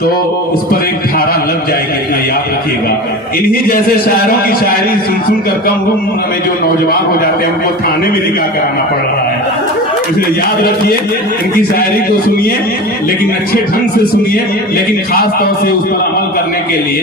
तो इस पर एक धारा लग जाएगी, इतना याद रखिएगा। इन्हीं जैसे शायरों की शायरी सुन सुनकर कम उम्र में जो नौजवान हो जाते हैं उनको थाने में निकाह कराना पड़ रहा है। इसलिए याद रखिए, इनकी शायरी को सुनिए, लेकिन अच्छे ढंग से सुनिए, लेकिन खास तौर से उस पर अमल करने के लिए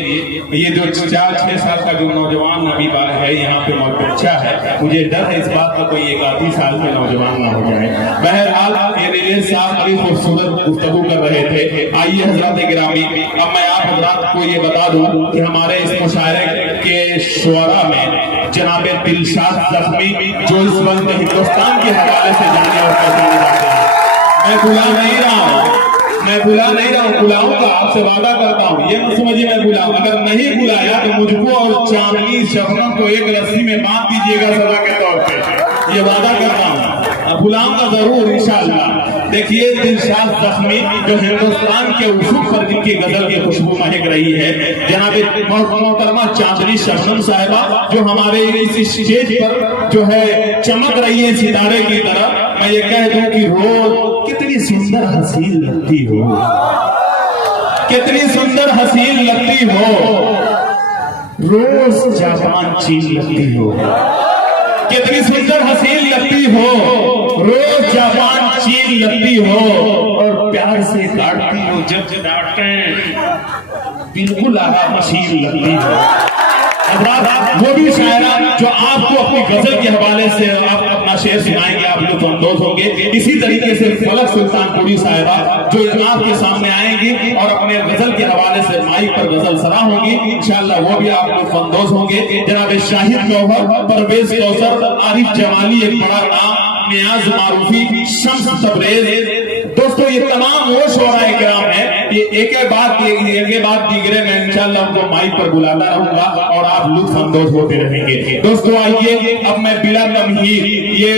ये जो 4-6 साल का जो नौजवान अभी बार है यहाँ पे मौत बच्चा है, मुझे डर है इस बात का कोई 1-8 साल में नौजवान ना हो जाए। बहरहाल ये रिलीज साहब बड़ी खूबसूरत गुफ्तगू कर रहे थे। आइए हजरत गिरामी, अब मैं आप हजरात को ये बता दूं कि हमारे इस मुशायरे के शुअरा में जनाबे दिलशाद जख्मी, जो इस वक्त हिंदुस्तान के हवाले से जाने और पहचाने जाते हैं। मैं बुला नहीं रहा हूँ, बुलाऊंगा, आपसे वादा करता हूँ, ये मत समझिए मैं बुलाऊं। अगर नहीं बुलाया तो मुझको और चांदनी शबनम को एक रस्सी में बांध दीजिएगा सजा के तौर पे, ये वादा करता हूँ। बुलाऊंगा जरूर इंशाअल्लाह। देखिए दिलशाद जख्मी जो हिंदुस्तान के उसूल पर जिनकी गजल की खुशबू महक रही है, जनाबे मोहतरमा चांदनी शबनम साहिबा जो हमारे इस स्टेज पर जो है चमक रही है सितारे की तरह। मैं ये कह दूं कि रोज कितनी सुंदर हसीन लगती हो, कितनी सुंदर हसीन लगती हो, रोज जापान चीज लगती हो, कितनी सुंदर हसीन लगती हो, रोज जापान चीन लगती हो, और प्यार से काटती हो जब डांटे बिल्कुल आगा मशीन लगती हो। वो भी शायरा जो आपको अपनी गजल के हवाले से आप अपना शेर सुनाएंगे, आप लुत्फ अंदोज होंगे। इसी तरीके से फलक सुल्तानपुरी साहिबा जो आपके सामने आएंगी और अपने गजल के हवाले से माइक पर गजल सरा होंगी, इंशाअल्लाह वो भी आप लुत्फ अंदोज होंगे। जनाब शाहिद गौहर, परवेज कौसर, आरिफ जमाली, एक बड़ा नाम, नियाज मारूफी, शम्स तबरेज, दोस्तों ये तमाम वो शोराए किराम है। ये एक बात दीगरे में इंशाअल्लाह उनको माइक पर बुलाता रहूंगा और आप लुत्फ अंदोज होते रहेंगे। दोस्तों आइए अब मैं बिला तमहीर ये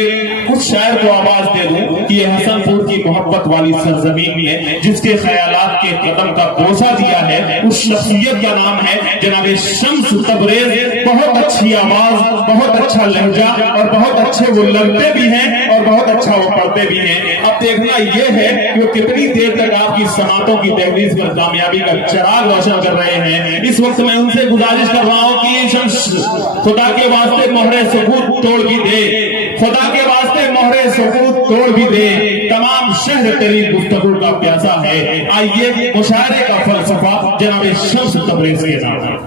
कुछ शायर को आवाज दे दूं कि ये हसनपुर की मोहब्बत वाली सरजमीन में जिसके ख्यालात के कदम का बोसा दिया है, उस शख्सियत का नाम है जनाब शम्स तबरेज। बहुत अच्छी आवाज, बहुत अच्छा लहजा और बहुत अच्छे वो लगते भी हैं और बहुत अच्छा वो पढ़ते भी हैं। अब देखना यह है कि वो कितनी देर तक आपकी समातों की तहरीर पर कामयाबी का चिराग रोशन कर रहे हैं। इस वक्त मैं उनसे गुजारिश कर रहा हूं कि शम्स खुदा के वास्ते मोहरे सबूत तोड़ भी दे, खुदा के वास्ते मोहरे सबूत तोड़ भी दे, तमाम शहर तेरी गुफ्तगू का प्यासा है। आइए मुशायरे का फलसफा जनाब शम्स तबरेज के नाम है।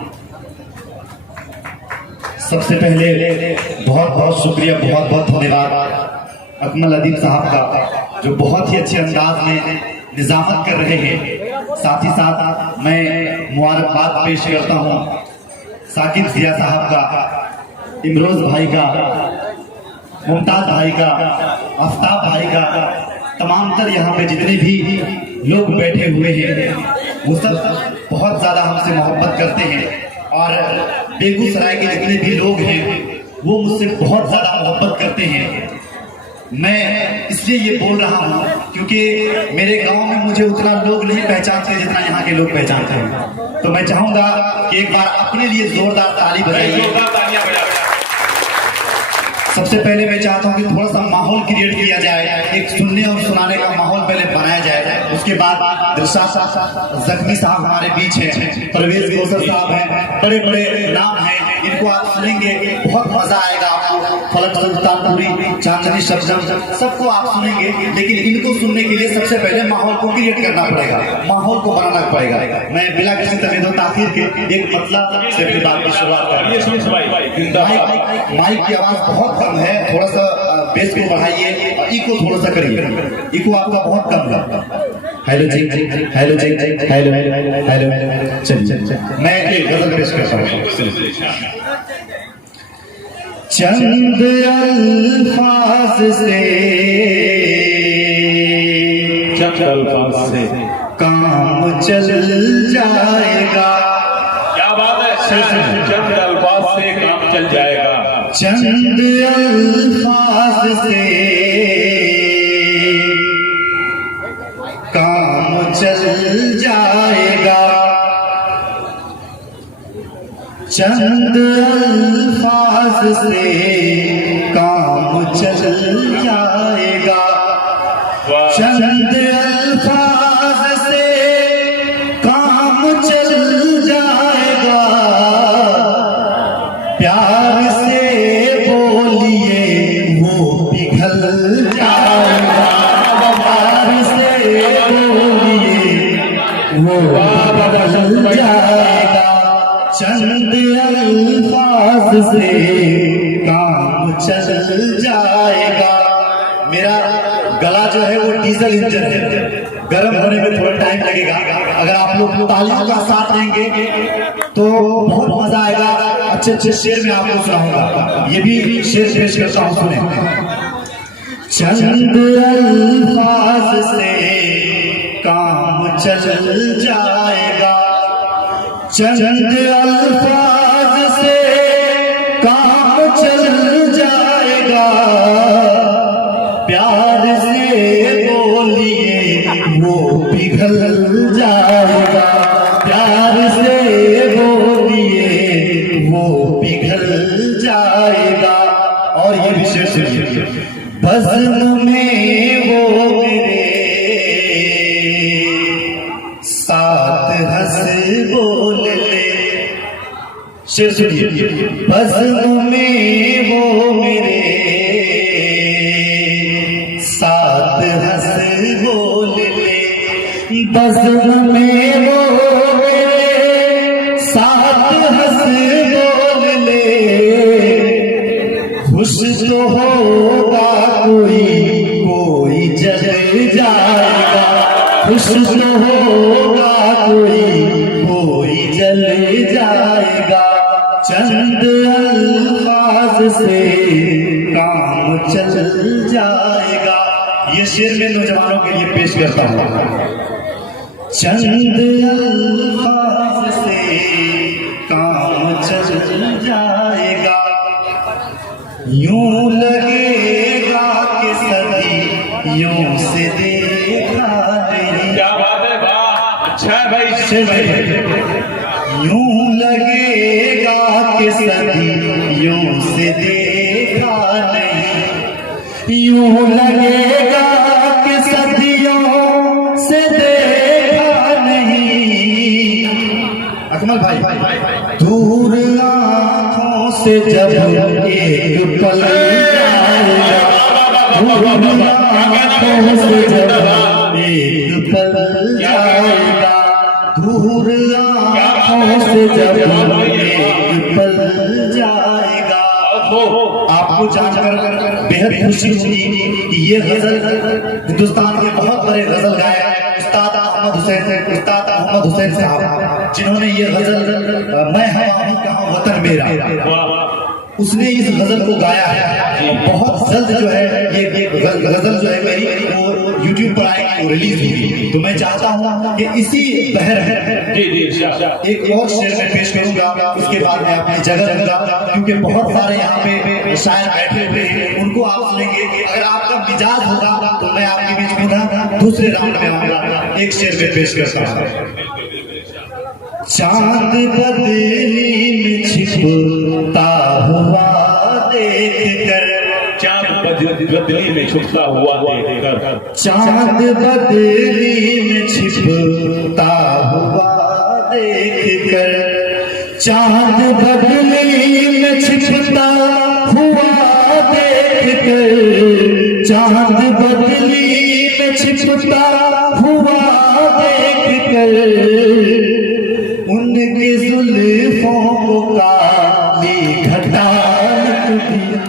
सबसे पहले बहुत बहुत शुक्रिया, बहुत बहुत धन्यवाद अकमल अदीब साहब का, जो बहुत ही अच्छे अंदाज में निजामत कर रहे हैं। साथ ही साथ मैं मुबारकबाद पेश करता हूँ साकिब जिया साहब का, इमरोज भाई का, मुमताज भाई का, आफ्ताब भाई का, तमाम तर यहाँ पे जितने भी लोग बैठे हुए हैं वो सब बहुत ज़्यादा हमसे मोहब्बत करते हैं। और बेगूसराय के जितने भी लोग हैं वो मुझसे बहुत ज़्यादा मोहब्बत करते हैं। मैं इसलिए ये बोल रहा हूँ क्योंकि मेरे गांव में मुझे उतना लोग नहीं पहचानते जितना यहाँ के लोग पहचानते हैं। तो मैं चाहूँगा कि एक बार अपने लिए जोरदार ताली बजाइए। सबसे पहले मैं चाहता हूँ कि थोड़ा सा माहौल क्रिएट किया जाए, एक सुनने और सुनाने का माहौल पहले बनाया जाए। उसके बाद दिलशाद जख्मी साहब हमारे बीच हैं, परवेज कौसर साहब हैं, बड़े बड़े नाम हैं, इनको आप सुनेंगे बहुत मजा आएगा आपको। फलक सुल्तानपुरी, चांदनी शबनम, सबको आप सुनेंगे, लेकिन इनको सुनने के लिए सबसे पहले माहौल को क्रिएट करना पड़ेगा, माहौल को बनाना पड़ेगा। मैं बिना किसी तमीज़ और ताख़ीर के एक मतलब से अपनी बात की शुरुआत कर रहा हूं। माइक की आवाज बहुत कम है, थोड़ा सा बेस को बढ़ाइए और इको थोड़ा सा करिए, इको आपका बहुत कम है। हेलो जी, हेलो जी, हेलो हेलो, चल मैं एक गजल पेश करता हूँ। चंद अल्फाज से काम चल जाएगा। क्या बात है, चंद अल्फाज से काम चल जाएगा। चंद अल्फाज से काम चल जाएगा। चंद अल्फाज से काम चल जाएगा। चंद अल्फाज से काम से काम चल जाएगा। मेरा गला जो है वो डीजल इंजन है, गर्म होने में थोड़ा टाइम लगेगा। अगर आप लोग तालियों का साथ देंगे तो बहुत मजा आएगा। अच्छे अच्छे शेर में आपको सुनाऊंगा। ये भी शेर पेश करता हूँ, सुने। चंद अल्फाज से काम चल जाएगा, चंद अल्फाज से काम चल जाएगा। प्यार से बोलिए वो पिघल जाएगा, प्यार से बोलिए वो पिघल जाएगा। और ये विशेष सुनिए, बज़्म में वो मेरे साथ हंस बोल ले। शेर सुनिए, बज़्म में वो मेरे साथ हंस बोल ले, बज़्म में वो मेरे साथ हंस बोल ले। खुश तो होगा कोई जल जाएगा, खुश तो होगा कोई जल जाएगा। चंद अल्फाज से काम चल जाएगा। ये शेर में नौजवानों के लिए पेश करता हूँ। चंद अल्फाज से काम चल जाएगा, यूं लगेगा कि सदियों से देखा नहीं। क्या बात है, वाह, अच्छा है भाई। यूं लगेगा कि सदियों से देखा नहीं, यूं लगेगा कि सदियों से देखा नहीं। अकमल भाई, दूर आंखों से जब एक पल जाएगा, दूर आंखों से जब एक पल जाएगा, दूर आंखों से जब एक पल जाएगा। आपको जानकर बेहद खुशी होगी कि ये गजल हिंदुस्तान के बहुत बड़े गजल गायक उस्ताद मोहम्मद हुसैन साहब, जिन्होंने ये गजल मैं हवा हूं कहां वतन मेरा, उसने इस गजल को गाया है। बहुत जल्द जो है ये गजल जो है मेरी वो YouTube पर आएगी, रिलीज होगी। तो मैं चाहता हूँ कि इसी बहर एक और शेर में पेश करूंगा, उसके बाद मैं अपनी जगह लूंगा, क्योंकि बहुत सारे यहाँ पे शायर बैठे हुए हैं, उनको आप सुनेंगे। अगर आपका मिजाज होगा तो मैं आपके बीच में ना दूसरे राउंड में आऊंगा। एक शेर में पेश करता हूँ। चांद बदली में छिपता हुआ देख कर, चांद बदली में छुपता हुआ देखकर, चांद बदली में छिपता हुआ देख कर, चांद बदली में छिपता हुआ देख कर, चांद बदली में छिपता हुआ देख कर, उनके जुल्फों को काली घटा लिख दिया।